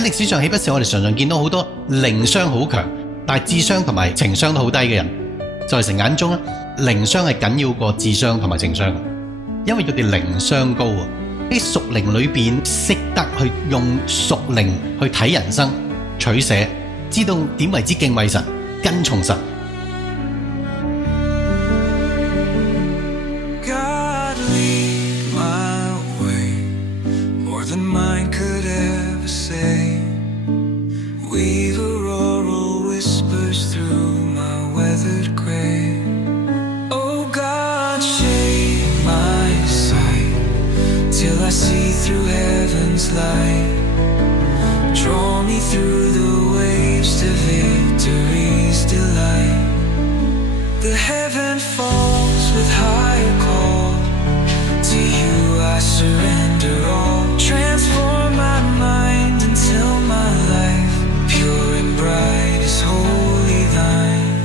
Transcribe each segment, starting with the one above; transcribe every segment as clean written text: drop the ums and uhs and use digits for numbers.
喺歷史上，豈不是我哋常常見到好多靈商好強，但係智商同埋情商都好低嘅人，在神眼中咧，靈商係緊要過智商同埋情商，因為佢哋靈商高啊！喺屬靈裏邊識得去用屬靈去睇人生取捨，知道點為之敬畏神、跟從神。See through heaven's light, draw me through the waves to victory's delight. The heaven falls with higher call, to you I surrender all. Transform my mind until my life, pure and bright, is wholly thine.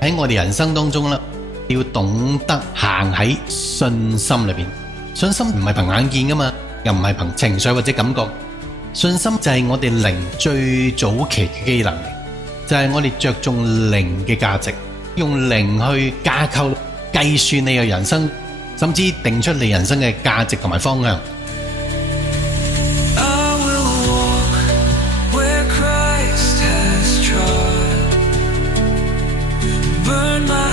喺我哋人生當中啦，要懂得行喺信心裏邊。信心唔係憑眼見噶嘛，又唔係憑情緒或者感覺。信心就係我哋靈最早期嘅機能，就係我哋着重靈嘅價值，用靈去架構計算你嘅人生，甚至定出你人生嘅價值同埋方向。Burn my